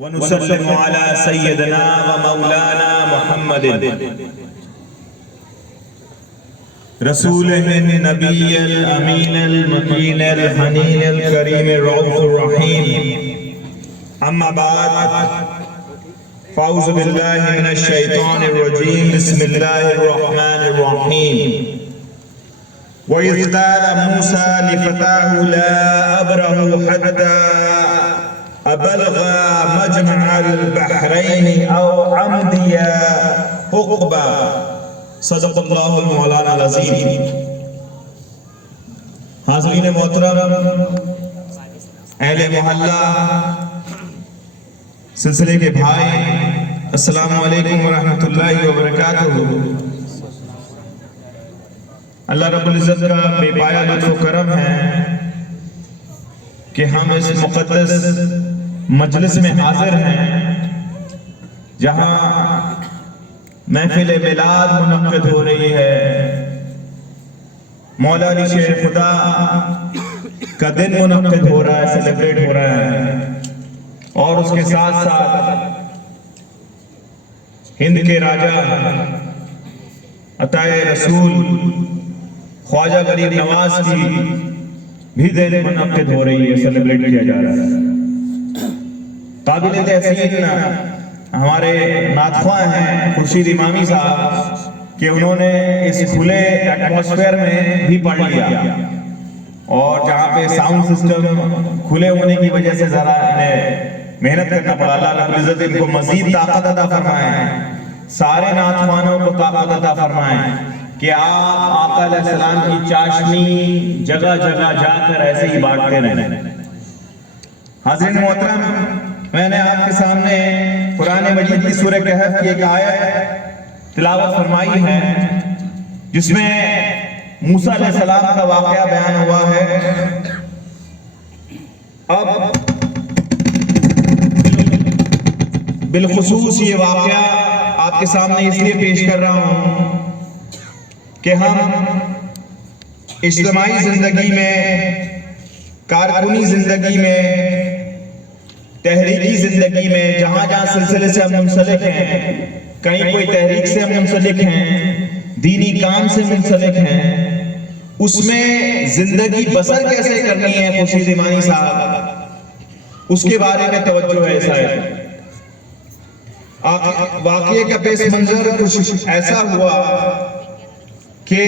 ونسلم على سيدنا ومولانا محمد رسوله النبي الأمين المكين الحنين الكريم الرؤوف الرحيم. أما بعد، فأعوذ بالله من الشيطان الرجيم. بسم الله الرحمن الرحيم. وإذ قال موسى لفتاه لا أبرح حتى أبلغ مجمع البحرين أو أمضي حقبا. صدق اللہ المولانا العظیم. حاضرین محترم، اہل محلہ، سلسلے کے بھائی، السلام علیکم ورحمۃ اللہ وبرکاتہ. اللہ رب العزت کا بے پایا لطف و کرم ہے کہ ہم اس مقدس مجلس میں حاضر ہیں جہاں محفل میلاد منعقد ہو رہی ہے. مولا علی شیر خدا کا دن منعقد ہو رہا ہے، سیلیبریٹ ہو رہا ہے، اور اس کے ساتھ ساتھ ہند کے راجہ عطائے رسول خواجہ غریب نواز کی بھی دن منعقد ہو رہی ہے، سیلیبریٹ کیا جا رہا ہے. قابل تحسین ہمارے نعتخواں ہیں خورشید امامی صاحب کہ انہوں نے اس کھلے ایٹماسفیئر میں بھی پڑھ لیا، اور جہاں پہ ساؤنڈ سسٹم کھلے ہونے کی وجہ سے ذرا انہیں محنت کرنا پڑا. اللہ رب العزت ان کو مزید طاقت عطا فرمائیں، سارے نعتخوانوں کو طاقت عطا فرمائیں کہ آپ آقا علیہ السلام کی چاشنی جگہ جگہ جا کر ایسے ہی بانٹتے رہیں. حاضرین محترم، میں نے آپ کے سامنے قرآن مجید کی سورہ کہف کی ایک آیت تلاوت فرمائی ہے جس میں موسیٰ علیہ السلام کا واقعہ بیان ہوا ہے. اب بالخصوص یہ واقعہ آپ کے سامنے اس لیے پیش کر رہا ہوں کہ ہم اجتماعی زندگی میں، کارکنی زندگی میں، تحریکی زندگی میں، جہاں جہاں سلسلے سے ہم منسلک ہیں، کہیں کوئی تحریک سے ہم منسلک ہیں، دینی کام سے منسلک ہیں، اس میں زندگی بسر کیسے کرنی ہے خورشید امانی صاحب، اس کے بارے میں توجہ ہے. واقعے کا پیش منظر کچھ ایسا ہوا کہ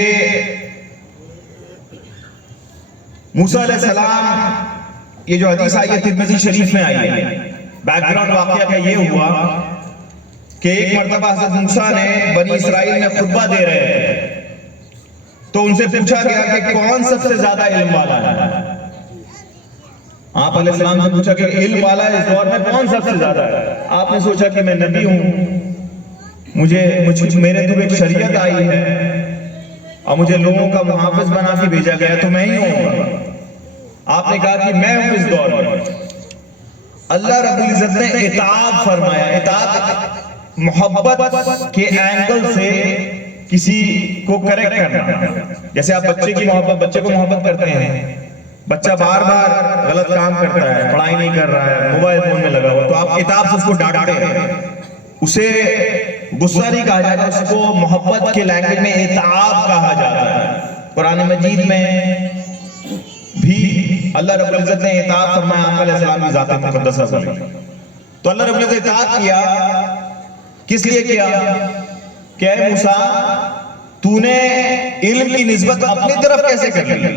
موسیٰ علیہ السلام، یہ جو حدیث آئی ہے ترمذی شریف میں آئی ہے، بیک گراؤنڈ واقعہ کا یہ ہوا کہ ایک مرتبہ حضرت موسیٰ نے بنی اسرائیل میں خطبہ دے رہے تھے تو ان سے پوچھا گیا کہ کون سب سے زیادہ علم والا ہے. آپ علیہ السلام سے پوچھا کہ علم والا اس دور میں کون سب سے زیادہ ہے. آپ نے سوچا کہ میں نبی ہوں، میرے تو ایک شریعت آئی ہے اور مجھے لوگوں کا محافظ بنا کے بھیجا گیا تو میں ہی ہوں. آپ نے کہا کہ میں ہوں اس دور میں. اللہ رب العزت نے اطاعت فرمایا. اطاعت محبت کے اینگل سے کسی کو کریکٹ کرنا. جیسے آپ بچے کو محبت کرتے ہیں، بچہ بار بار غلط کام کرتا ہے، پڑھائی نہیں کر رہا ہے، موبائل فون میں لگا ہوا، تو آپ اطاعت سے اس کو ڈانٹتے ہیں. اسے غصہ نہیں کہا جاتا، اس کو محبت کے لینگویج میں اطاعت کہا جاتا ہے. قرآن مجید میں بھی اللہ رب العزت نے اطاعت فرمایا آقا علیہ السلام کی ذات مقدسہ سے. تو اللہ رب العزت نے اطاعت کیا. کس لیے کیا؟ کہ اے موسیٰ، تو نے علم کی نسبت اپنی طرف کیسے کر لی؟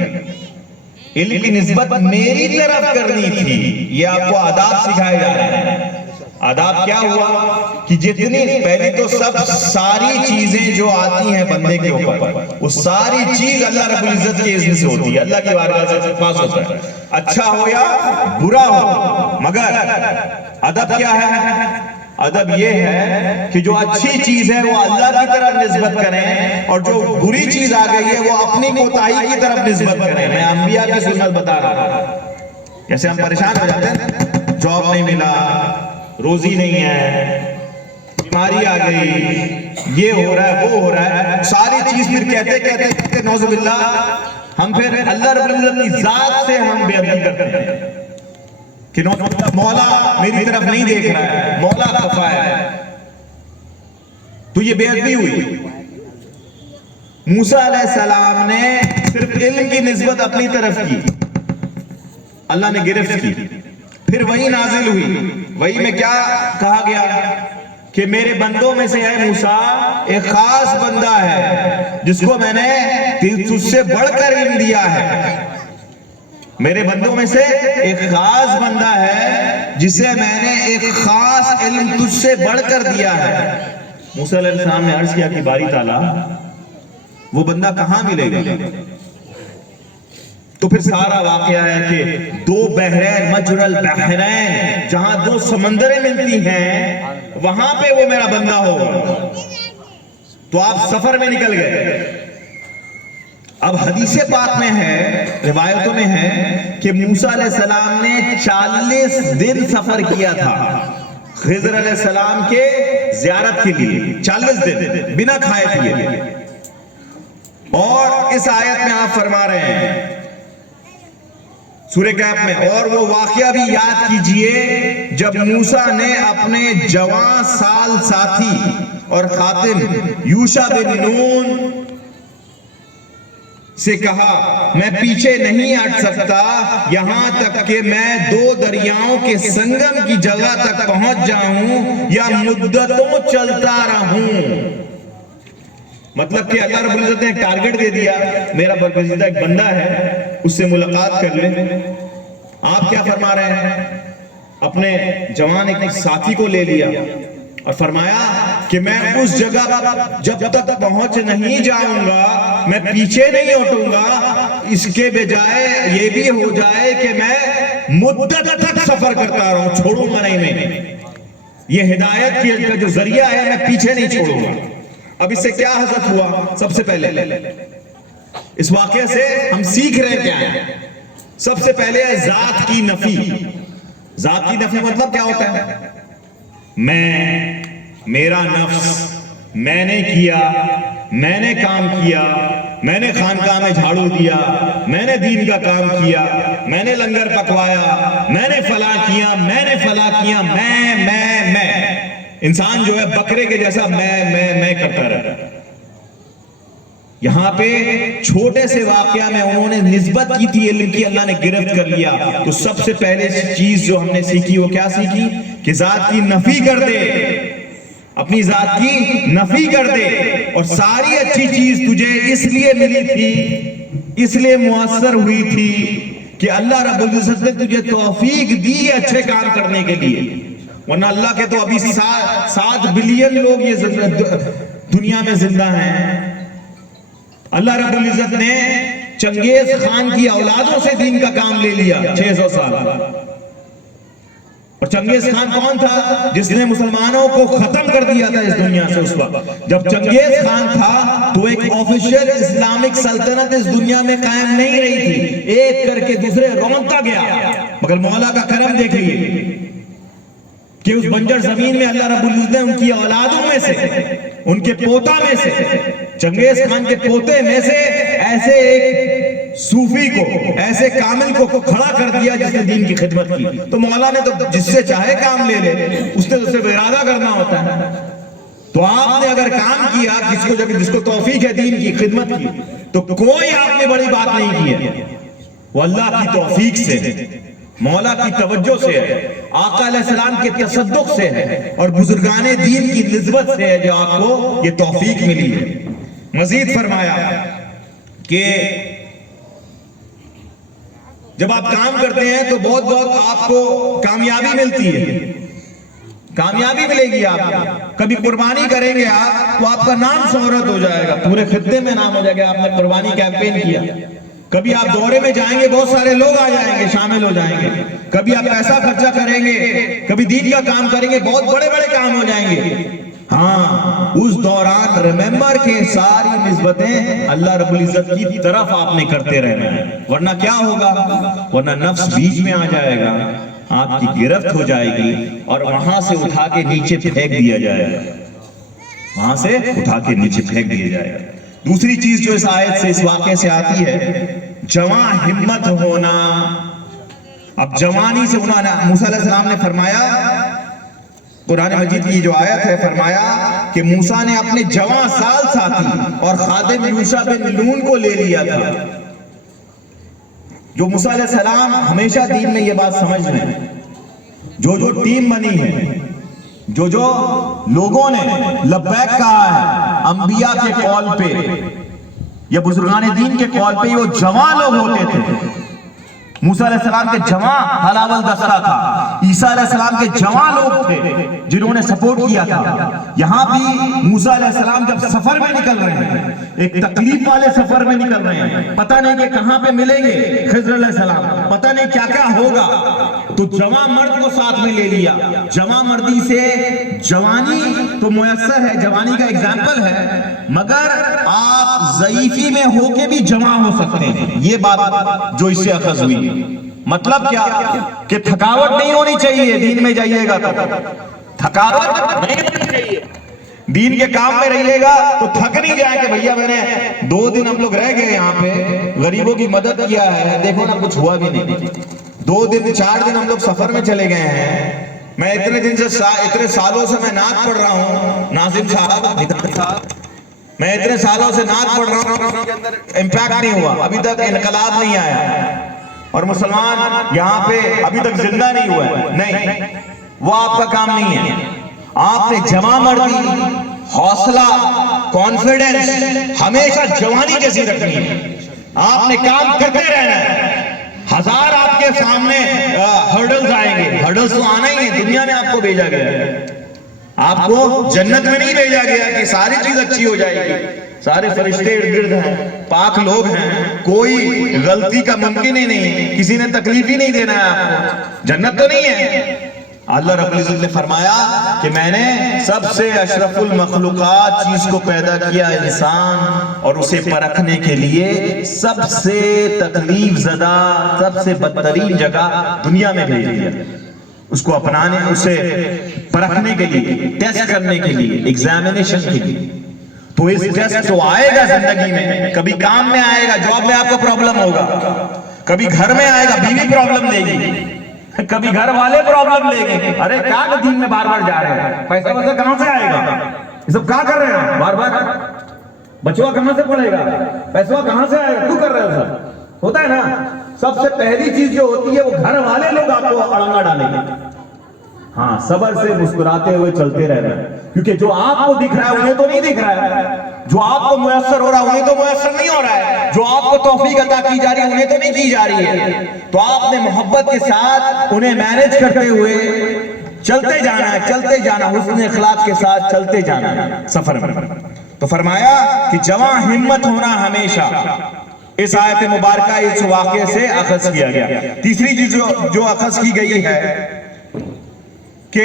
علم کی نسبت میری طرف کرنی تھی. یہ آپ کو آداب سکھائے جا رہے ہیں. آداب کیا ہوا کہ جتنی پہلی تو ساری چیزیں جو آتی ہیں بندے کے اوپر، وہ ساری چیز اللہ رب العزت کے اذن سے ہوتی ہے، اللہ کی بارگاہ سے پاس ہوتا ہے، اچھا ہو یا برا ہو. مگر ادب کیا ہے؟ ادب یہ ہے کہ جو اچھی چیز ہے وہ اللہ کی طرف نسبت کریں، اور جو بری چیز آ گئی ہے وہ اپنی کوتاہی کی طرف نسبت کریں. میں انبیاء کی سنت بتا رہا ہوں. جیسے ہم پریشان ہو جاتے ہیں، جاب نہیں ملا، روزی نہیں ہے، بیماری آ گئی، یہ ہو رہا ہے، وہ ہو رہا ہے، ساری چیز پھر کہتے نعوذ باللہ، ہم پھر اللہ رب العزت کی ذات سے ہم بے ادبی کرتے ہیں. کہ مولا میری طرف نہیں دیکھ رہا ہے، مولا خفا ہے، تو یہ بے ادبی ہوئی۔ موسیٰ علیہ السلام نے صرف علم کی نسبت اپنی طرف کی، اللہ نے گرفت کی، پھر وہی نازل ہوئی۔ وہی میں کیا کہا گیا کہ میرے بندوں میں سے ہے موسیٰ ایک خاص بندہ ہے جس کو میں نے تجھ سے بڑھ کر علم دیا ہے۔ میرے بندوں میں سے ایک خاص بندہ ہے جسے میں نے ایک خاص علم تجھ سے بڑھ کر دیا ہے۔ موسیٰ علیہ السلام نے عرض کیا کہ باری تعالیٰ وہ بندہ کہاں ملے گا؟ تو پھر سارا واقعہ ہے کہ دو بحرین مجرى البحرین، جہاں دو سمندریں ملتی ہیں وہاں پہ وہ میرا بندہ ہوگا۔ تو آپ سفر میں نکل گئے۔ اب حدیث پاک میں ہے، روایتوں میں ہے کہ موسیٰ علیہ السلام نے 40 دن سفر کیا تھا خضر علیہ السلام کے زیارت کے لیے، 40 دن بنا کھائے پیے۔ اور اس آیت میں آپ فرما رہے ہیں سورہ کہف میں، اور وہ واقعہ بھی یاد کیجئے جب موسیٰ نے اپنے جوان سال ساتھی اور خاتم یوشع بن نون سے کہا میں پیچھے نہیں ہٹ سکتا یہاں تک کہ میں 2 دریاؤں کے سنگم کی جگہ تک پہنچ جاؤں یا مدتوں چلتا رہوں۔ مطلب کہ اللہ رب العزت نے ٹارگٹ دے دیا، میرا برگزیدہ ایک بندہ ہے، اس سے ملاقات کر لیں۔ آپ کیا فرما رہے ہیں؟ اپنے جوان ایک ساتھی کو لے لیا اور فرمایا کہ میں اس جگہ جب تک پہنچ نہیں جاؤں گا میں پیچھے نہیں ہٹوں گا، اس کے بجائے یہ بھی ہو جائے کہ میں مدت تک سفر کرتا رہوں، چھوڑوں گا نہیں میں۔ یہ ہدایت کا جو ذریعہ ہے میں پیچھے نہیں چھوڑوں گا۔ اب اس سے کیا حضرت ہوا؟ سب سے پہلے اس واقعے سے ہم سیکھ رہے کیا ہیں؟ سب سے پہلے ہے ذات کی نفی۔ ذات کی نفی مطلب کیا ہوتا ہے؟ میں، میرا نفس، میں نے کیا، میں نے کام کیا، میں نے خانقاہ میں جھاڑو دیا، میں نے دین کا کام کیا، میں نے لنگر پکوایا، میں نے فلاں کیا، میں نے فلاں کیا، میں انسان جو ہے بکرے کے جیسا میں کرتا رہتا۔ یہاں پہ چھوٹے سے واقعہ میں انہوں نے نسبت کی تھی علم کی، اللہ نے گرفت کر لیا۔ تو سب سے پہلے چیز جو ہم نے سیکھی وہ کیا سیکھی؟ کہ ذات کی نفی کر دے، اپنی ذات کی نفی کر دے، اور ساری اچھی چیز تجھے اس لیے ملی تھی، اس لیے مؤثر ہوئی تھی کہ اللہ رب العزت نے تجھے توفیق دی اچھے کام کرنے کے لیے، ورنہ اللہ کے تو ابھی 7 بلین لوگ یہ دنیا میں زندہ ہیں۔ اللہ رب العزت نے چنگیز خان کی اولادوں سے دین کا کام لے لیا 600 سال۔ اور چنگیز خان کون تھا؟ جس نے مسلمانوں کو ختم کر دیا تھا اس دنیا سے۔ اس وقت جب چنگیز خان تھا تو ایک آفیشل اسلامک سلطنت اس دنیا میں قائم نہیں رہی تھی، ایک کر کے دوسرے رونتا گیا۔ مگر مولا کا کرم دیکھیے کہ اس بنجر زمین میں اللہ رب العزت نے ان کی اولادوں میں سے، ان کے پوتا میں سے، چنگیز خان کے پوتے میں سے ایسے ایک صوفی کو، ایسے کامل کو کھڑا کر دیا جس نے دین کی خدمت کی۔ تو مولا نے تو جس سے چاہے کام لے لے، اس نے اسے ارادہ کرنا ہوتا ہے۔ تو آپ نے اگر کام کیا جس کو توفیق ہے دین کی خدمت کی، تو کوئی آپ نے بڑی بات نہیں کی ہے، وہ اللہ کی توفیق سے ہے، مولا کی توجہ سے ہے، آقا علیہ السلام کے تصدق سے ہے، اور بزرگان دین کی نسبت سے ہے جو آپ کو یہ توفیق ملی ہے۔ مزید فرمایا کہ جب آپ کام کرتے ہیں تو بہت آپ کو کامیابی ملتی ہے، کامیابی ملے گی۔ آپ کبھی قربانی کریں گے آپ تو آپ کا نام شہرت ہو جائے گا، پورے خطے میں نام ہو جائے گا، آپ نے قربانی کیمپین کیا۔ کبھی آپ دورے میں جائیں گے، بہت سارے لوگ آ جائیں گے، شامل ہو جائیں گے۔ کبھی آپ پیسہ خرچہ کریں گے، کبھی دین کا کام کریں گے، بہت بڑے بڑے کام ہو جائیں گے۔ ہاں، اس دوران ریممبر کے ساری نسبتیں اللہ رب العزت کی طرف آپ نے کرتے رہنا ہے، ورنہ کیا ہوگا؟ ورنہ نفس بیچ میں آ جائے گا، آپ کی گرفت ہو جائے گی، اور وہاں سے اٹھا کے نیچے پھینک دیا جائے گا، وہاں سے اٹھا کے نیچے پھینک دیا جائے گا۔ دوسری چیز جو اس آیت سے، اس واقعے سے آتی ہے، جواں ہمت ہونا۔ اب جوانی سے انہوں نے موسیٰ علیہ السلام نے فرمایا، قرآن مجید کی جو آیت ہے، فرمایا کہ موسیٰ نے اپنے جوان سال ساتھی اور خادم یوشع بن نون کو لے لیا تھا. جو موسیٰ علیہ السلام ہمیشہ دین میں یہ بات سمجھ رہے ہیں، جو ٹیم بنی ہے، جو لوگوں نے لبیک کہا ہے انبیاء کے قول پہ یا بزرگان دین کے قول پہ، وہ جوان لوگ ہوتے تھے. موسیٰ علیہ السلام کے جوان حلاول دستہ تھا، عیسیٰ علیہ السلام کے جوان لوگ تھے جنہوں نے سپورٹ کیا تھا. یہاں بھی موسیٰ علیہ السلام جب سفر میں نکل رہے ہیں، ایک تکلیف والے سفر میں نکل رہے ہیں، پتہ نہیں کہ کہاں پہ ملیں گے خضر علیہ السلام، پتہ نہیں کیا کیا ہوگا، تو جوان مرد کو ساتھ میں لے لیا. جوان مردی سے جوانی تو میسر ہے، جوانی کا ایگزامپل ہے، مگر آپ ضعیفی میں ہو کے بھی جوان ہو سکتے ہیں. یہ بات جو اس سے اخذ ہوئی، مطلب کیا کہ تھکاوٹ نہیں ہونی چاہیے. دین میں جائیے گا تو تھکاوٹ نہیں ہونی چاہیے. دین کے کام میں رہیے گا تو تھک نہیں جائے کہ بھیا میں نے 2 دن ہم لوگ رہ گئے یہاں پہ، غریبوں کی مدد کیا ہے، دیکھو نا کچھ ہوا بھی نہیں. 2 دن 4 دن ہم لوگ سفر میں چلے گئے ہیں. میں اتنے سالوں سے میں نعت پڑھ رہا ہوں، ناظم صاحب، میں اتنے سالوں سے نعت پڑھ رہا ہوں، اس کے اندر امپیکٹ نہیں ہوا، ابھی تک انقلاب نہیں آیا، اور مسلمان یہاں پہ ابھی تک زندہ نہیں ہوا ہے. نہیں، وہ آپ کا کام نہیں ہے. آپ نے جوان مردی، حوصلہ، کانفیڈنس ہمیشہ جوانی جیسی رکھنی ہے. آپ نے کام کرتے رہنا ہے. 1000 آپ کے سامنے ہرڈلز آئیں گے، ہرڈلز تو آنا ہی ہے. دنیا میں آپ کو بھیجا گیا ہے، آپ کو جنت میں نہیں بھیجا گیا کہ ساری چیز اچھی ہو جائے گی. سارے فرشتے ارد گرد ہیں، پاک لوگ ہیں، کوئی غلطی کا ممکن ہی نہیں، کسی نے تکلیف ہی نہیں دینا ہے آپ کو. جنت تو نہیں ہے. اللہ رب العزت نے فرمایا کہ میں نے سب سے اشرف المخلوقات چیز کو پیدا کیا انسان، اور اسے پرکھنے کے لیے سب سے تکلیف زدہ، سب سے بدترین جگہ دنیا میں بھیج دیا، اس کو اپنانے، اسے پرکھنے کے لیے، ٹیسٹ کرنے کے لیے، ایگزامینیشن کے لیے. تو اس ٹیسٹ تو آئے گا زندگی میں، کبھی کام میں آئے گا، جاب میں آپ کو پرابلم ہوگا، کبھی گھر میں آئے گا، بیوی پرابلم دے گی، کبھی گھر والے پرابلم لے گے. ارے کیا دین میں بار بار جا رہے ہیں، پیسہ ویسا کہاں سے آئے گا، یہ سب کیا کر رہے ہیں بار بار، بچوا کہاں سے پڑے گا، پیسہ کہاں سے آئے گا، کیوں کر رہے ہیں؟ سب ہوتا ہے نا. سب سے پہلی چیز جو ہوتی ہے وہ گھر والے لوگ آپ کو اڑنگا ڈالیں گے. ہاں، صبر سے مسکراتے ہوئے چلتے رہنا ہے، کیونکہ جو آپ کو دکھ رہا ہے انہیں تو نہیں دکھ رہا ہے، جو آپ کو میسر ہو رہا ہے انہیں تو میسر نہیں ہو رہا ہے، جو آپ کو توفیق عطا کی جا رہی ہے انہیں تو نہیں کی جا رہی ہے. تو آپ نے محبت کے ساتھ انہیں مینج کرتے ہوئے چلتے جانا ہے، چلتے جانا، حسن اخلاق کے ساتھ چلتے جانا ہے سفر میں. تو فرمایا کہ جوان ہمت ہونا ہمیشہ. اس آیت مبارکہ اس واقعے سے اخذ کیا گیا. تیسری چیز جو اخذ کی گئی ہے کہ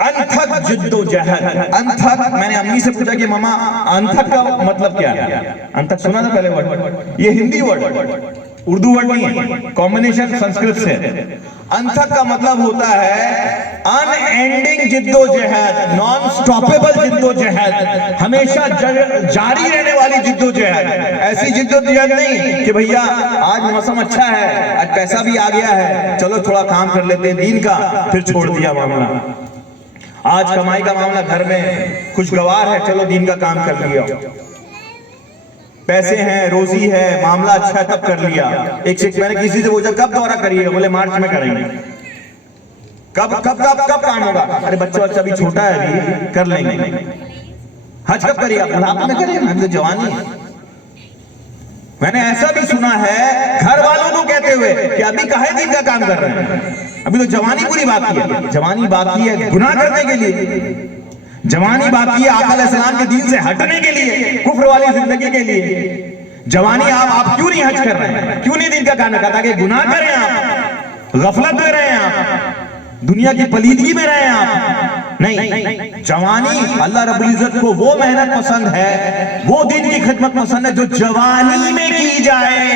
انتھک جد و جہد. انتھک، میں نے امی سے پوچھا کہ ماما انتھک کا مطلب کیا ہے؟ انتھک سنا تھا پہلے ورڈ، یہ ہندی ورڈ، اردو ورڈ نہیں ہے، کمبینیشن سنسکرت سے. انتھک کا مطلب ہوتا ہے ان اینڈنگ جد و جہد، نان سٹاپیبل جد و جہد، ہمیشہ جاری رہنے والی جد و جہد. ایسی جد و جہد نہیں کہ بھیا آج موسم اچھا ہے، آج پیسہ بھی آ گیا ہے، چلو تھوڑا کام کر لیتے ہیں دین کا، پھر چھوڑ دیا معاملہ. آج کمائی کا معاملہ گھر میں خوشگوار ہے، چلو دین کا کام کر لیا. پیسے ہیں، روزی ہے، معاملہ اچھا ہے، تب کر لیا. ایک میں نے کسی سے پوچھا کب دورہ کریے گا، بولے مارچ میں کریں گے. کب کام ہوگا؟ ارے بچہ بھی چھوٹا ہے، ابھی کر لیں گے. حج کب کریے گا؟ آپ میں کریں، ہم تو جوانی ہے. میں نے ایسا بھی سنا ہے گھر والوں کو کہتے ہوئے کہ ابھی کہے دین کا کام کر رہے ہیں، ابھی تو جوانی پوری باقی ہے. جوانی باقی ہے گناہ کرنے کے لیے، جوانی باقی ہے آقا علیہ السلام کے دین سے ہٹنے کے لیے، کفر والی زندگی کے لیے. جوانی آپ کیوں نہیں حج کر رہے ہیں، کیوں نہیں دین کا کام کرتا کہ گناہ کریں آپ، غفلت میں رہیں آپ، دنیا کی پلیدگی میں رہیں آپ؟ نہیں. جوانی اللہ رب العزت کو وہ محنت پسند ہے، وہ دین کی خدمت پسند ہے جو جوانی میں کی جائے.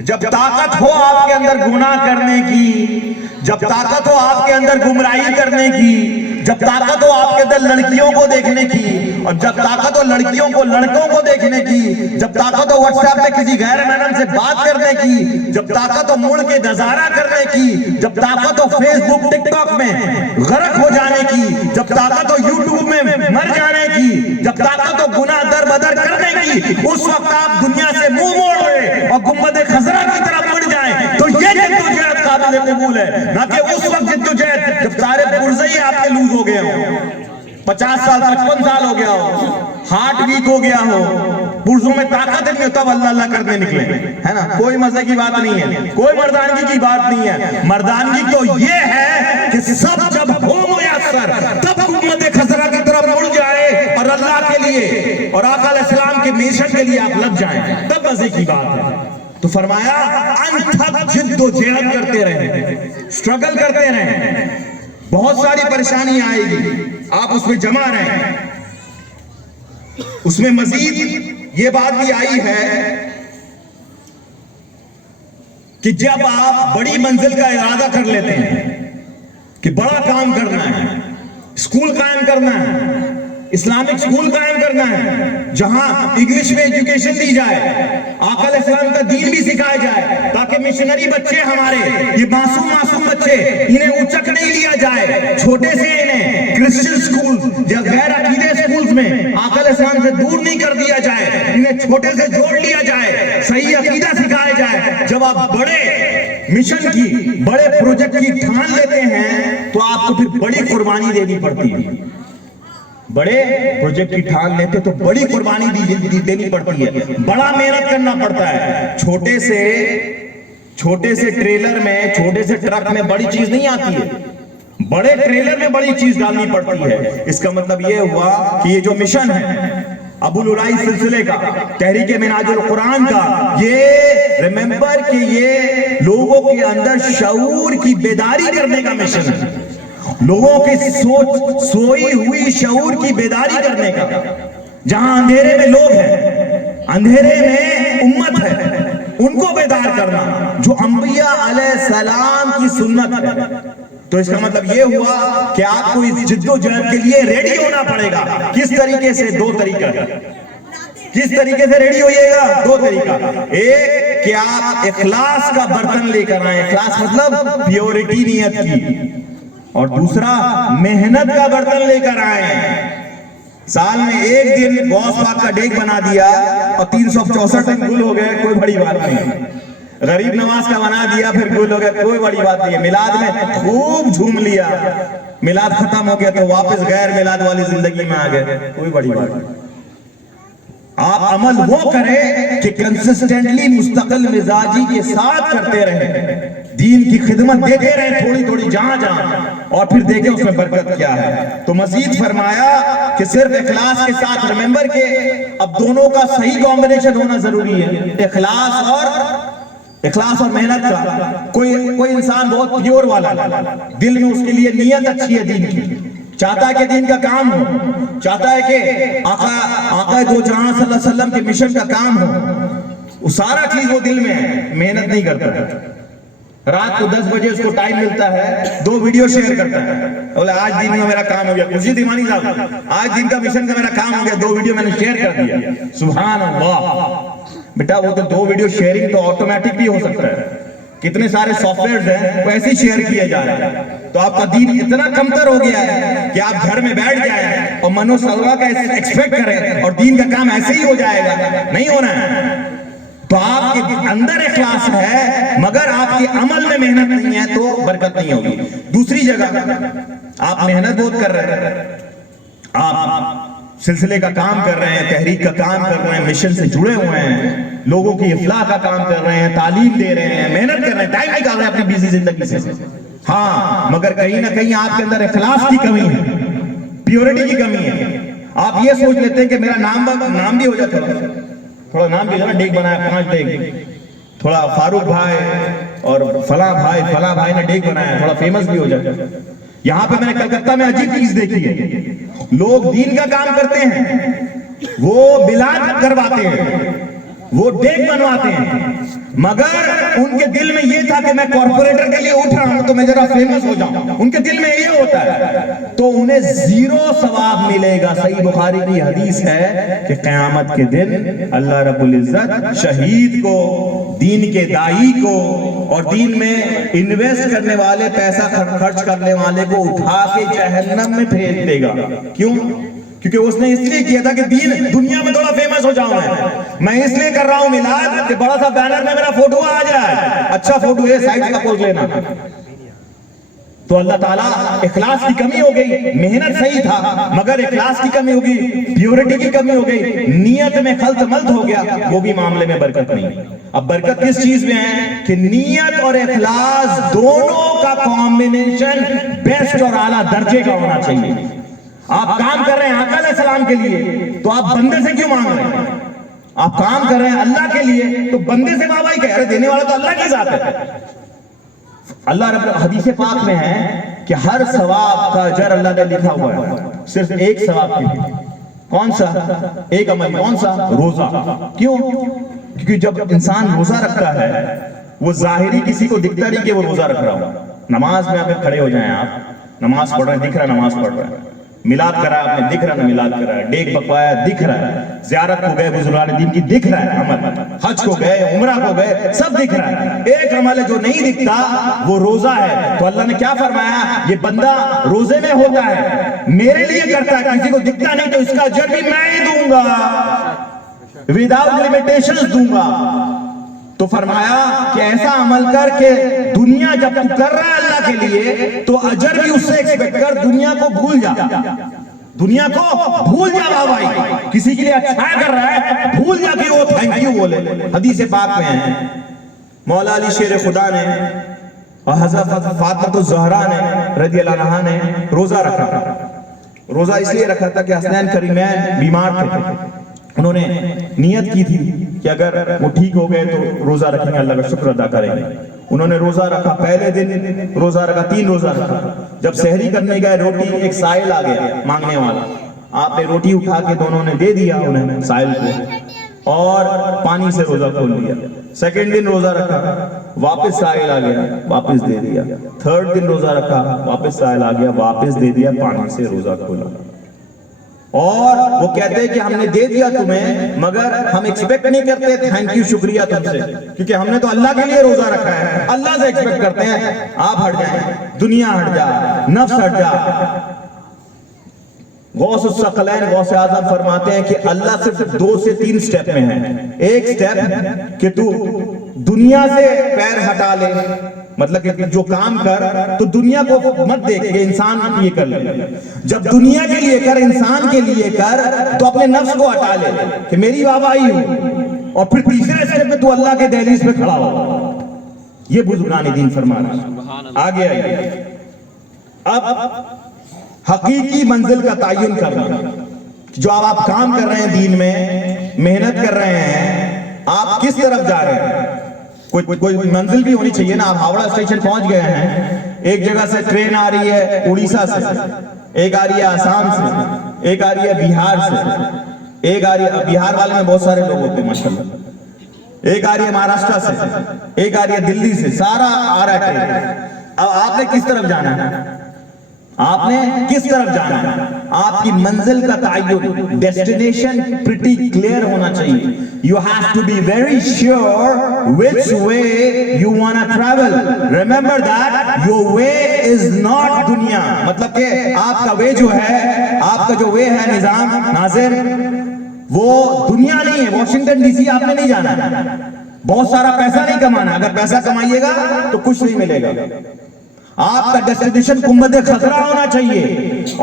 جب طاقت ہو آپ کے اندر گناہ کرنے کی، جب طاقت ہو آپ کے اندر گمراہی کرنے کی، جب طاقت ہو آپ کے اندر لڑکیوں کو دیکھنے کی اور جب طاقت ہو لڑکیوں کو لڑکوں کو دیکھنے کی، جب طاقت ہو واٹس ایپ پہ کسی غیر محرم سے بات کرنے کی، جب طاقت ہو مڑ کے نظارہ کرنے کی، جب طاقت ہو فیس بک ٹک ٹاک میں غرق ہو جانے کی، جب طاقت ہو یوٹیوب میں مر جانے کی، جب طاقت ہو گناہ در بدر کرنے کی، اس وقت آپ دنیا سے منہ موڑ رہے اور گنبد خضرا کی طرف بڑھ جائیں تو یہ جدوجہد قابل قبول ہے، نہ کہ اس وقت جدوجہد جب سارے پرزے ہی آپ کے لوز ہو گئے ہوں، 50 سال 55 سال ہو گیا ہو، ہارٹ ویک ہو گیا ہو، پرزوں میں طاقت نہیں ہوتا، اللہ اللہ کرنے نکلے، ہے نا؟ کوئی مزے کی بات نہیں ہے، کوئی مردانگی کی بات نہیں ہے۔ مردانگی تو یہ ہے کہ سب جب ہو میسر تب گنبد خضرا کی طرف مڑ جائے اور اللہ کے لیے اور آقا علیہ السلام کے میشن کے لیے آپ لگ جائیں، تب مزے کی بات ہے۔ تو فرمایا انتھک جد و جہد کرتے رہیں، سٹرگل کرتے رہیں، بہت ساری پریشانی آئے گی، آپ اس میں جمع رہیں۔ اس میں مزید یہ بات بھی آئی ہے کہ جب آپ بڑی منزل کا ارادہ کر لیتے ہیں کہ بڑا کام کرنا ہے، اسکول قائم کرنا ہے، اسلامک اسکول قائم کرنا ہے جہاں انگلش میں ایجوکیشن دی جائے، آقا علیہ السلام کا دین بھی سکھایا جائے تاکہ مشنری بچے ہمارے، یہ معصوم بچے، انہیں اونچک نہیں لیا جائے، چھوٹے سے انہیں کرسچن سکول یا غیر عقیدے سکولز میں آقا علیہ السلام سے دور نہیں کر دیا جائے، انہیں چھوٹے سے جوڑ لیا جائے، صحیح عقیدہ سکھایا جائے۔ جب آپ بڑے مشن کی، بڑے پروجیکٹ کی ٹھان لیتے ہیں تو آپ کو پھر بڑی قربانی دینی پڑتی ہے، بڑے پروجیکٹ کی ٹھان لیتے تو بڑی قربانی دینی پڑتی ہے، بڑا محنت کرنا پڑتا ہے۔ چھوٹے سے ٹریلر میں، چھوٹے سے ٹرک میں بڑی چیز نہیں آتی ہے، بڑے ٹریلر میں بڑی چیز ڈالنی پڑتی ہے۔ اس کا مطلب یہ ہوا کہ یہ جو مشن ہے ابو العلائی سلسلے کا، تحریک منہاج القرآن کا، یہ ریممبر کہ یہ لوگوں کے اندر شعور کی بیداری کرنے کا مشن ہے، لوگوں کی سوئی ہوئی شعور کی بیداری کرنے کا۔ جہاں اندھیرے میں لوگ ہیں، اندھیرے میں امت ہے، ان کو بیدار کرنا جو انبیاء علیہ السلام کی سنت ہے۔ تو اس کا مطلب یہ ہوا کہ آپ کو اس جد و جہد کے لیے ریڈی ہونا پڑے گا۔ کس طریقے سے؟ دو طریقہ ہے۔ کس طریقے سے ریڈی ہوئیے گا؟ دو طریقہ۔ ایک کہ آپ اخلاص کا برتن لے کر آئیں، اخلاص مطلب پیورٹی نیت کی، اور دوسرا محنت کا برتن لے کر آئیں۔ سال میں ایک دن غوث پاک کا ڈیک بنا دیا اور 364 دن گل ہو گئے، کوئی بڑی بات نہیں۔ غریب نواز کا بنا دیا پھر گل ہو گیا، کوئی بڑی بات نہیں ہے۔ میلاد میں خوب جھوم لیا، میلاد ختم ہو گیا تو واپس غیر میلاد والی زندگی میں آ گئے، کوئی بڑی بات نہیں۔ آپ عمل وہ کریں کہ کنسسٹنٹلی مستقل مزاجی کے ساتھ کرتے رہیں، دین کی خدمت دیتے رہیں تھوڑی تھوڑی جہاں جہاں، اور پھر دیکھیں اس میں برکت کیا ہے۔ تو مزید فرمایا کہ صرف اخلاص کے ساتھ، ریممبر کہ اب دونوں کا صحیح کمبینیشن ہونا ضروری ہے، اخلاص اور محنت کا۔ کوئی انسان بہت پیور والا، دل میں اس کے لیے نیت اچھی ہے دین کی، چاہتا ہے کہ دین کا کام ہو، چاہتا ہے کہ آقا دو جہاں صلی اللہ علیہ وسلم کے مشن کا کام ہو، وہ سارا چیز وہ دل میں ہے، محنت نہیں کرتا ہے۔ رات کو 10 بجے اس کو ٹائم ملتا ہے، 2 ویڈیو شیئر کرتا ہے، بولے آج دن کا میرا کام ہو گیا، خوشی دیوانی صاحب آج دن کا مشن کا میرا کام ہو گیا، 2 ویڈیو میں نے شیئر کر دیا۔ سبحان اللہ بیٹا، وہ تو 2 ویڈیو شیئرنگ تو آٹومیٹک بھی ہو سکتا ہے، کتنے سارے سافٹ ویئرز ہیں وہ ایسے ہی شیئر کیے جا رہے ہیں۔ تو آپ کا دین اتنا کمتر ہو گیا ہے کہ آپ گھر میں بیٹھ جائیں اور منو سلوا کا ایکسپیکٹ کریں اور دین کا کام ایسے ہی ہو جائے گا، نہیں ہونا ہے۔ تو آپ کے اندر اخلاص ہے مگر آپ کے عمل میں محنت نہیں ہے تو برکت نہیں ہوگی۔ دوسری جگہ آپ محنت بہت کر رہے ہیں، آپ سلسلے کا کام کر رہے ہیں، تحریک کا کام کر رہے ہیں، مشن سے جڑے ہوئے ہیں، لوگوں کی اصلاح کا کام کر رہے ہیں، تعلیم دے رہے ہیں، محنت کر رہے ہیں، ٹائم نکال رہے ہیں اپنی بیزی زندگی سے، ہاں، مگر کہیں نہ کہیں آپ کے اندر اخلاص کی کمی ہے، پیورٹی کی کمی ہے۔ آپ یہ سوچ لیتے ہیں کہ میرا نام بھی ہو جاتا ہے، تھوڑا نام بھی ڈیک بنایا 5 ڈیک، تھوڑا فاروق بھائی اور فلاں بھائی نے ڈیک بنایا، تھوڑا فیمس بھی ہو جاتا ہے۔ یہاں پہ میں نے کلکتہ میں عجیب چیز دیکھی ہے، لوگ دین کا کام کرتے ہیں، وہ بلاد کرواتے ہیں، وہ ڈیک بنواتے ہیں، مگر ان کے دل میں یہ تھا کہ میں کارپوریٹر کے لیے اٹھ رہا ہوں تو میں ذرا فیمس ہو جاؤں، ان کے دل میں یہ ہوتا ہے، تو انہیں 0 ثواب ملے گا۔ صحیح بخاری کی حدیث ہے کہ قیامت کے دن اللہ رب العزت شہید کو، دین کے داعی کو اور دین میں انویسٹ کرنے والے، پیسہ خرچ کرنے والے کو اٹھا کے جہنم میں بھیج دے گا۔ کیوں؟ کیونکہ اس نے اس لیے کیا تھا کہ دنیا میں تھوڑا فیمس ہو جاؤں میں اس لیے کر رہا ہوں میلاد کہ بڑا سا بینر میں میرا فوٹو آ جائے، اچھا فوٹو ہے، سائڈ کا پوز لینا۔ تو اللہ تعالیٰ اخلاص کی کمی ہو گئی، محنت صحیح تھا مگر اخلاص کی کمی ہو گئی، پیورٹی کی کمی ہو گئی، نیت میں خلط ملط ہو گیا، وہ بھی معاملے میں برکت نہیں۔ اب برکت کس چیز میں ہے کہ نیت اور اخلاص دونوں کا کمبینیشن بیسٹ اور اعلیٰ درجے کا ہونا چاہیے۔ آپ کام کر رہے ہیں آقا علیہ السلام کے لیے تو آپ بندے سے کیوں مانگ رہے ہیں؟ آپ کام کر رہے ہیں اللہ کے لیے تو بندے سے واہ کہہ رہے، دینے والا تو اللہ کی ذات ہے۔ اللہ رب حدیث پاک میں ہے کہ ہر ثواب کا اجر اللہ نے لکھا ہوا ہے، صرف ایک ثواب کے لیے۔ کون سا؟ ایک عمل، کون سا؟ روزہ۔ کیوں؟ کیونکہ جب انسان روزہ رکھتا ہے وہ ظاہری کسی کو دکھتا نہیں کہ وہ روزہ رکھ رہا ہو۔ نماز میں آپ کھڑے ہو جائیں، آپ نماز پڑھ رہے ہیں، دکھ رہا نماز پڑھ رہا ہے، میلاد کرا آپ نے، دکھ رہا میلاد کرا ہے، ڈیک پکوایا دکھ رہا ہے، زیارت کو گئے بزرگان دین کی دکھ رہا ہے عمل، حج کو گئے، عمرہ کو گئے، سب دکھ رہا ہے۔ ایک عمل ہے جو نہیں دکھتا، وہ روزہ ہے۔ تو اللہ نے کیا فرمایا؟ یہ بندہ روزے میں ہوتا ہے، میرے لیے کرتا ہے، کسی کو دکھتا نہیں تو اس کا اجر بھی میں ہی دوں گا، وداؤٹ لمیٹیشنز دوں گا۔ تو فرمایا کہ ایسا عمل کر کے دنیا جب تو کر رہا ہے اللہ کے لیے تو اجر بھی اس سے ایکسپیکٹ کر، دنیا کو بھول جا، دنیا کو بھول جا بھائی، کسی کے لیے اچھا کر رہا ہے بھول جا کہ وہ تھینک یو بولے۔ حدیث پاک میں ہے مولا علی شیر خدا نے اور حضرت فاطمہ الزہرا نے رضی اللہ عنہا نے روزہ رکھا۔ روزہ اس لیے رکھا تھا کہ حسنین کریمین بیمار تھے، انہوں نے نیت کی تھی کہ اگر وہ ٹھیک ہو گئے تو روزہ رکھیں گے، اللہ کا شکر ادا کریں گے۔ انہوں نے روزہ رکھا، پہلے دن روزہ رکھا، 3 روزہ رکھا۔ جب سحری کرنے گئے روٹی، ایک سائل آ گیا مانگنے والا، آپ نے روٹی اٹھا کے دونوں نے دے دیا انہیں سائل کو اور پانی سے روزہ کھول لیا۔ سیکنڈ دن روزہ رکھا، واپس سائل آ گیا، واپس دے دیا۔ تھرڈ دن روزہ رکھا، واپس سائل آ گیا، واپس دے دیا، پانی سے روزہ کھولا۔ اور وہ کہتے ہیں کہ ہم نے دے دیا تمہیں مگر ہم ایکسپیکٹ نہیں کرتے تھینک یو، شکریہ تم سے، کیونکہ ہم نے تو اللہ کے لیے روزہ رکھا ہے، اللہ سے ایکسپیکٹ کرتے ہیں آپ ہٹ جائیں، دنیا ہٹ جا، نفس ہٹ جا۔ غوث الثقلین غوث اعظم فرماتے ہیں کہ اللہ صرف 2 سے 3 سٹیپ میں ہے۔ ایک سٹیپ کہ تو دنیا سے پیر ہٹا لے، مطلب کہ جو کام کر تو دنیا کو مت دیکھ کہ انسان یہ کر لے، جب دنیا کے لیے کر، انسان کے لیے کر تو اپنے نفس کو ہٹا لے کہ میری بابائی ہوں، اور پھر تیسرے سٹیپ میں تو اللہ کے دہلیز پہ کھڑا ہو۔ یہ بزرگان دین فرما رہے ہیں۔ آگے آئیے، اب حقیقی منزل کا تعین کرنا، جو آپ کام کر رہے ہیں دین میں، محنت کر رہے ہیں، آپ کس طرف جا رہے ہیں؟ کوئی منزل بھی ہونی چاہیے نا۔ آپ ہاوڑا اسٹیشن پہنچ گئے ہیں، ایک جگہ سے ٹرین آ رہی ہے اڑیسہ سے، ایک آ رہی ہے آسام سے، ایک آ رہی ہے بہار سے، ایک آ رہی ہے، بہار والے میں بہت سارے لوگ ہوتے ہیں ماشاءاللہ، ایک آ رہی ہے مہاراشٹر سے، ایک آ رہی ہے دلی سے، سارا آ رہا ہے ٹرین۔ اب آپ نے کس طرف جانا ہے؟ آپ نے کس طرف جانا ہے؟ آپ کی منزل کا تعین، ڈیسٹینیشن پریٹی کلیئر ہونا چاہیے۔ You have to be very sure which way you want to travel. Remember that your way is not دنیا، مطلب کہ آپ کا وے جو ہے، آپ کا جو وے ہے نظام ناظر، وہ دنیا نہیں ہے۔ واشنگٹن ڈی سی آپ نے نہیں جانا ہے، بہت سارا پیسہ نہیں کمانا، اگر پیسہ کمائیے گا تو کچھ نہیں ملے گا۔ آپ کا ڈیسٹینیشن گنبد خضرا ہونا چاہیے،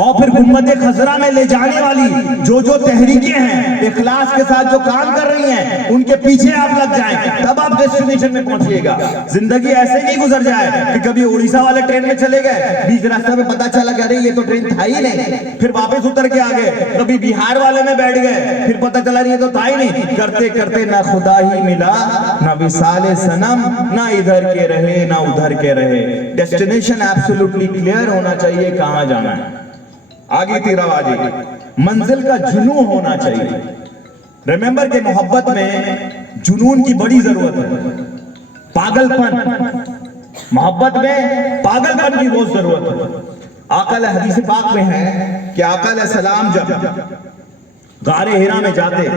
اور پھر گنبد خضرا میں لے جانے والی جو تحریکیں ہیں اخلاص کے ساتھ جو کام کر رہی ہیں ان کے پیچھے آپ لگ جائیں، تب آپ ڈیسٹینیشن میں پہنچیے گا۔ زندگی ایسے نہیں گزر جائے کہ کبھی اڑیسہ والے ٹرین میں چلے گئے، بیچ راستہ میں پتا چلا کہ ارے یہ تو ٹرین تھا ہی نہیں، پھر واپس اتر کے آگے، کبھی بہار والے میں بیٹھ گئے، پھر پتا چلا یہ تو تھا ہی نہیں، کرتے کرتے نہ خدا ہی ملا، نہ وصال صنم، نہ ادھر کے رہے نہ ادھر کے رہے۔ ڈیسٹینیشن ایبسولوٹلی کلیئر ہونا چاہیے کہاں جانا ہے۔ آگے تیرا واجی منزل کا جنون ہونا چاہیے۔ ریممبر کہ محبت میں جنون کی بڑی ضرورت ہے۔ پاگل پن، محبت میں پاگل پن کی بہت ضرورت ہے۔ آقا علیہ حدیث پاک میں ہے کہ آقا علیہ السلام جب غار ہرا میں جاتے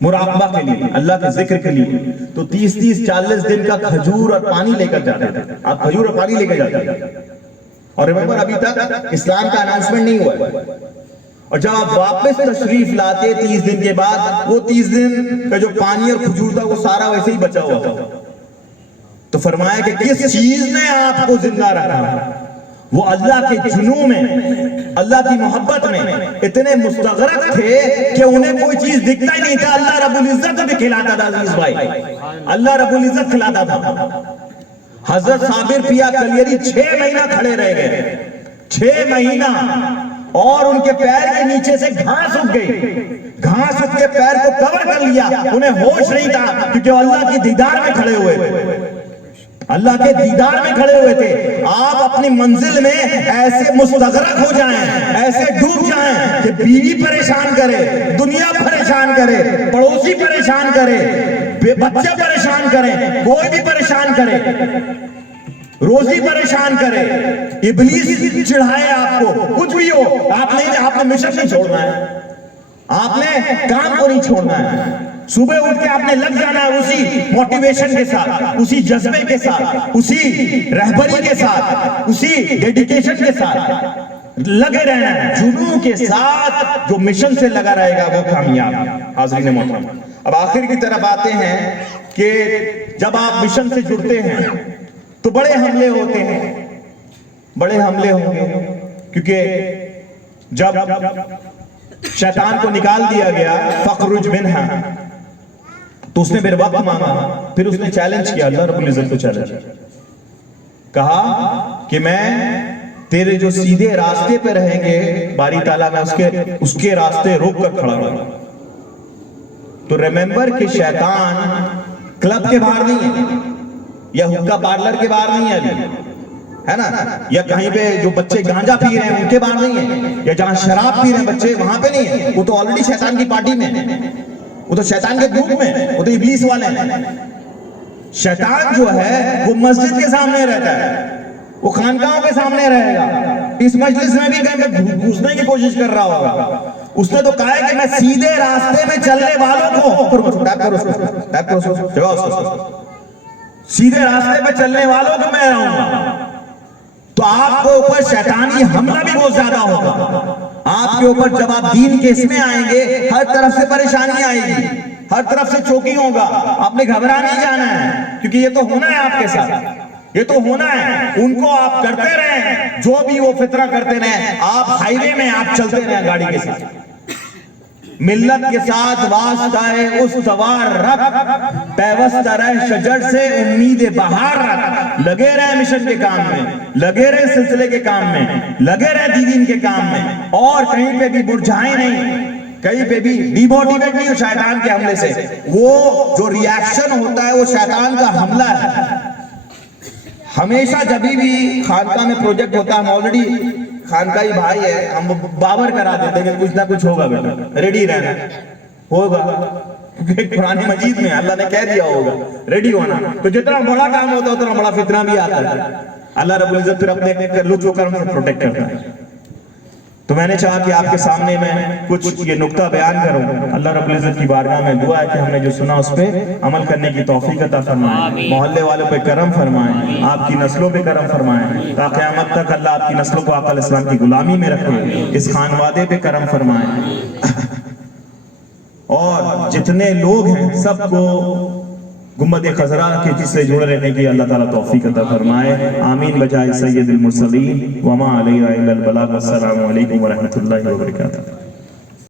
مراقبہ کے لیے، اللہ کے ذکر کے لیے، تو 30-40 دن کا کھجور اور پانی لے کر جاتے تھے۔ آپ کھجور اور پانی لے کر جاتے تھے، اور ریمبر ابھی تک اسلام کا اناؤنسمنٹ نہیں ہوا ہے، اور جب آپ واپس تشریف لاتے 30 دن کے بعد، وہ 30 دن کا جو پانی اور کھجور تھا وہ سارا ویسے ہی بچا ہوا تھا۔ تو فرمایا کہ کس چیز نے آپ کو زندہ رکھا؟ وہ اللہ کے جنوں میں، اللہ کی محبت میں اتنے مستغرق تھے کہ انہیں کوئی چیز دکھتا ہی نہیں تھا۔ اللہ رب العزت بھی کھلاتا تھا عزیز بھائی، اللہ رب العزت کھلاتا تھا۔ حضرت صابر پیا کلیری 6 مہینہ کھڑے رہ گئے، 6 مہینہ، اور ان کے پیر کے نیچے سے گھاس اگ گئی، گھاس اگ کے پیر کو کور کر لیا، انہیں ہوش نہیں تھا کیونکہ وہ اللہ کی دیدار میں کھڑے ہوئے تھے، اللہ کے دیدار میں کھڑے ہوئے تھے۔ آپ اپنی منزل میں ایسے مستغرق ہو جائیں، ایسے ڈوب جائیں کہ بیوی پریشان کرے، دنیا پریشان کرے، پڑوسی پریشان کرے، بچے پریشان کریں، کوئی بھی پریشان کرے، روزی پریشان کرے، ابلیس چڑھائے آپ کو، کچھ بھی ہو، آپ نے مشن نہیں چھوڑنا ہے، آپ نے کام کو نہیں چھوڑنا ہے۔ صبح اٹھ کے آپ نے لگ جانا ہے اسی موٹیویشن کے ساتھ، اسی جذبے کے ساتھ، اسی رہبری کے ساتھ، اسی ڈیڈیکیشن کے ساتھ لگے رہنا ہے، جنوں کے ساتھ۔ جو مشن سے لگا رہے گا وہ کامیاب۔ حاضرین محترم، اب آخر کی طرف آتے ہیں کہ جب آپ مشن سے جڑتے ہیں تو بڑے حملے ہوتے ہیں، بڑے حملے ہوں گے، کیونکہ جب شیطان کو نکال دیا گیا فخرج منہا، تو اس نے پھر وقت مانگا، پھر اس نے چیلنج کیا، اللہ رب العزت کو چیلنج کہا کہ میں تیرے جو سیدھے راستے پہ رہیں گے باری تعالیٰ میں اس کے راستے روک کر کھڑا رہا۔ تو ریممبر کہ شیطان کلب کے باہر نہیں ہے، یا حقہ پارلر کے باہر نہیں ہے نا، یا کہیں پہ جو بچے گانجا پی رہے ہیں ان کے باہر نہیں ہے، یا جہاں شراب پی رہے ہیں بچے وہاں پہ نہیں ہے، وہ تو آلریڈی شیطان کی پارٹی میں، وہ تو شیطان کے گروپ میں، وہ تو ابلیس والے ہیں۔ شیطان جو ہے وہ مسجد کے سامنے رہتا ہے، وہ خانقاہوں کے سامنے رہے گا، اس مجلس میں بھی کہیں پہ گھسنے کی کوشش کر رہا ہوگا۔ اس نے تو کہا ہے کہ میں سیدھے راستے میں چلنے والوں کو، سیدھے راستے پہ چلنے والوں کو میں رہوں گا۔ تو آپ کو اوپر شیطانی حملہ بھی بہت زیادہ ہوگا، آپ کے اوپر جب آپ دین کے اس میں آئیں گے ہر طرف سے پریشانی آئے گی، ہر طرف سے چوکنگ ہوگا، آپ نے گھبرا نہیں جانا ہے، کیونکہ یہ تو ہونا ہے آپ کے ساتھ، یہ تو ہونا ہے۔ ان کو آپ کرتے رہیں جو بھی وہ فطرہ کرتے رہیں، آپ ہائی وے میں آپ چلتے رہیں گاڑی کے ساتھ، ملت کے ساتھ واسطہ استوار رکھ، پیوستہ رہ شجر سے امید بہار رکھ، لگے رہے مشن کے کام میں، لگے رہے سلسلے کے کام میں، لگے رہے دین کے کام میں، اور کہیں پہ بھی مرجھائیں نہیں، کہیں پہ بھی ڈی موٹیویٹ نہیں ہو شیطان کے حملے سے۔ وہ جو ریاکشن ہوتا ہے وہ شیطان کا حملہ ہے۔ ہمیشہ جب بھی خانقاہ میں پروجیکٹ ہوتا ہے، ہم آلریڈی خانقاہی بھائی ہے، ہم باور کرا دیتے ہیں کہ کچھ نہ کچھ ہوگا بیٹا، ریڈی رہنا ہوگا، کیونکہ قرآن مجید میں اللہ نے کہہ دیا ہوگا ریڈی ہونا۔ تو جتنا بڑا کام ہوتا ہے اتنا بڑا فتنہ بھی آتا ہے، اللہ رب العزت پھر اپنے لطف و کرم سے پروٹیکٹ کرتا ہے۔ تو میں نے چاہا کہ آپ کے سامنے میں کچھ یہ نقطہ بیان کروں۔ اللہ رب العزت کی بارگاہ میں دعا ہے کہ ہم نے جو سنا اس پہ عمل کرنے کی توفیق عطا فرمائے، محلے والوں پہ کرم فرمائے، آپ کی نسلوں پہ کرم فرمائے، تا قیامت تک اللہ آپ کی نسلوں کو آقا علیہ السلام کی غلامی میں رکھے، اس خانوادے پہ کرم فرمائے، اور جتنے لوگ ہیں سب کو گنبد خضرا کے جس سے جڑے رہنے کی اللہ تعالیٰ توفیق عطا فرمائے۔ آمین بجائے سید المرسلین وما علیہ الا البلاغ۔ السلام علیکم ورحمۃ اللہ وبرکاتہ۔